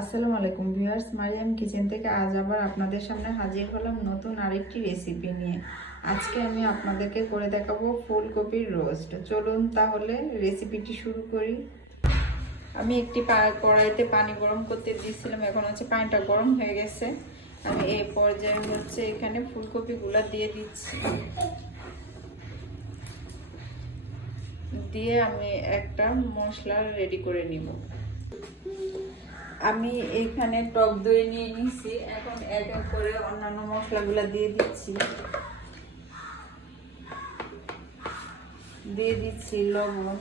আসসালামু আলাইকুম viewers, Mariam kitchen থেকে আজ আবার আপনাদের সামনে হাজির হলাম নতুন আরেকটি রেসিপি নিয়ে। আজকে আমি আপনাদেরকে করে দেখাবো ফুলকপির রোস্ট। চলুন তাহলে রেসিপিটি শুরু করি। আমি একটি কড়াইতে পানি গরম করতে দিয়েছিলাম, এখন হচ্ছে পানিটা গরম হয়ে গেছে। আমি এই পর্যায়ে হচ্ছে এখানে ফুলকপিগুলো দিয়ে দিচ্ছি। দিয়ে আমি একটা মশলা রেডি করে নিব। আমি এখানে টক দই নিয়ে নিয়েছি, এখন এক এক করে অন্যান্য মশলাগুলো দিয়ে দিচ্ছি। দিয়ে দিচ্ছি লবণ,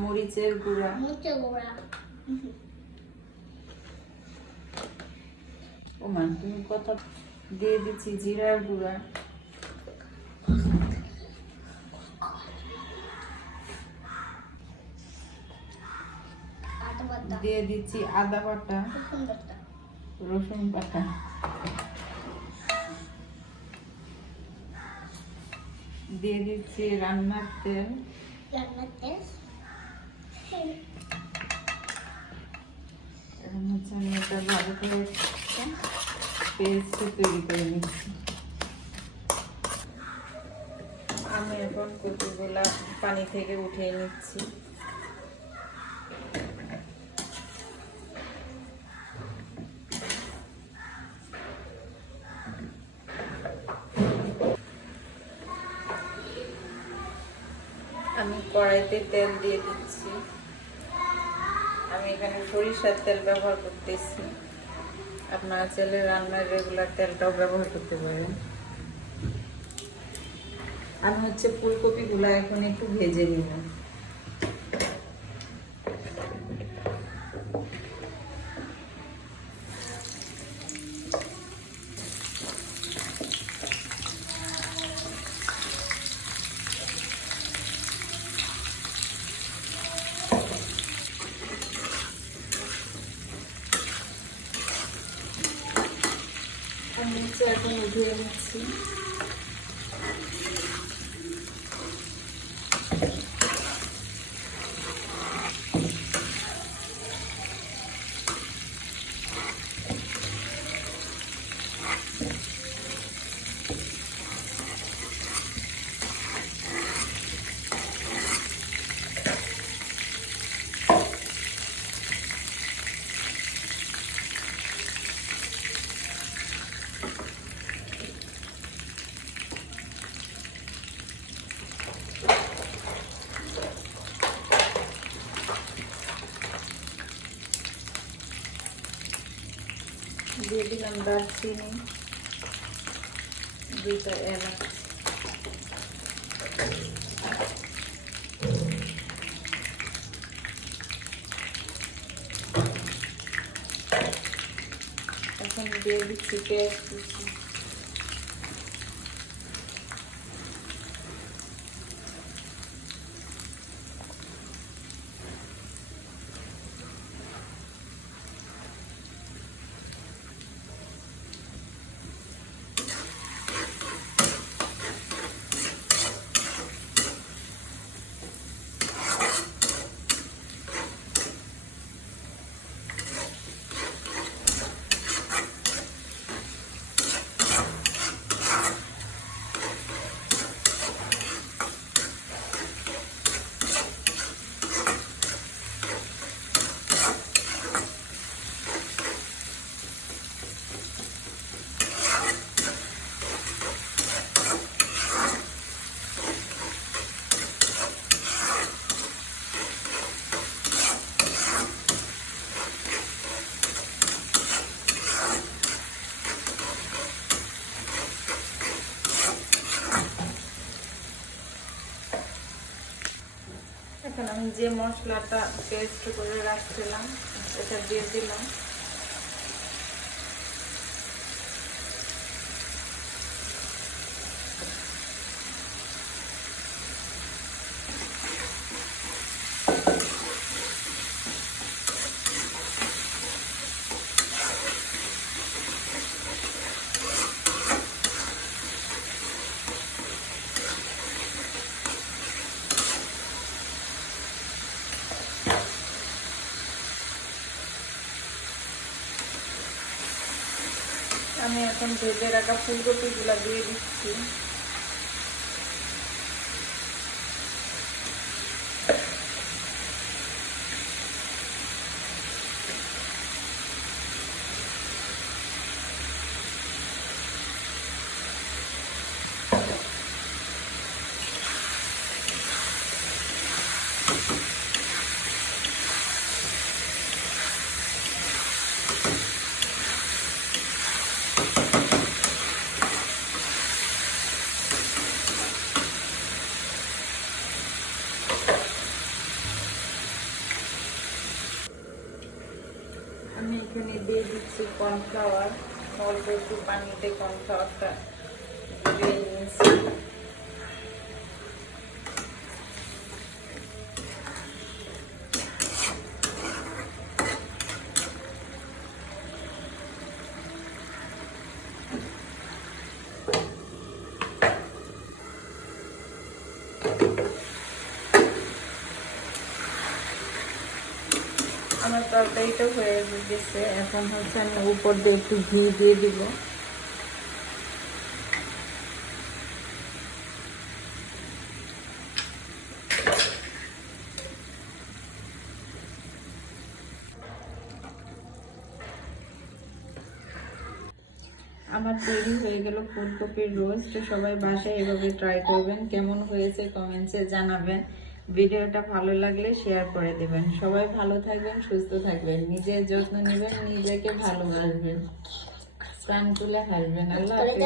মরিচের গুঁড়া, তুমি কত দিয়ে দিচ্ছি জিরার গুঁড়া, দিয়ে দিচ্ছি আদা বাটা, রসুন বাটা, দিয়ে দিচ্ছি রান্নার তেল, এখন হচ্ছে আমি এটা ভালো করে পেস্ট তৈরি করে নিচ্ছি। আমি এখন কপিগুলা পানি থেকে উঠিয়ে নিচ্ছি। আমি কড়াইতে তেল দিয়ে দিচ্ছি। আমি এখানে সরিষার তেল ব্যবহার করতেছি, আপনারা চাইলে রান্নার রেগুলার তেলটাও ব্যবহার করতে পারেন। আমি হচ্ছে ফুলকপিগুলো এখন একটু ভেজে নিব। আমি এখন উঠিয়ে নিচ্ছি। দিয়ে দিলাম দারচিনি, দুইটা এলাচ, এখন দিয়ে দিচ্ছি পেঁয়াজ কুচি, এখন আমি যে মশলাটা পেস্ট করে রাখছিলাম এটা দিয়ে দিলাম। এখন ভেজে রাখা ফুলকপিগুলো দিয়ে দিচ্ছি। আমি এখানে দিয়ে দিচ্ছি কর্নফ্লাওয়ার, অল্প একটু পানিতে কর্নফ্লাওয়ারটা দিয়ে নিয়েছি। আমার তরকারিটা হয়ে গেছে, এখন হচ্ছে আমি উপর দিয়ে একটু ঘি দিয়ে দিব। আমার তৈরি হয়ে গেল ফুলকপির রোস্ট। সবাই বাসায় এভাবে ট্রাই করবেন, কেমন হয়েছে কমেন্টসে জানাবেন। ভিডিওটা ভালো লাগলে শেয়ার করে দেবেন। সবাই ভালো থাকবেন, সুস্থ থাকবেন, নিজের যত্ন নেবেন, নিজেকে ভালোবাসবেন, প্রাণ তুলে হাসবেন। আল্লাহ হাফেজ।